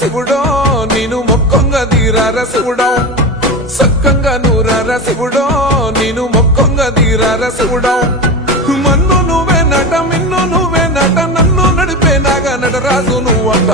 శివుడో నేను మొక్కంగా తీరార శివుడో సక్కంగా నూరార శివుడో నేను మొక్కంగా తీరార శివుడో మన్ను నువ్వే నట మిన్ను నువ్వే నట నన్ను నడిపే నాగా నటరాజు నువ్వంట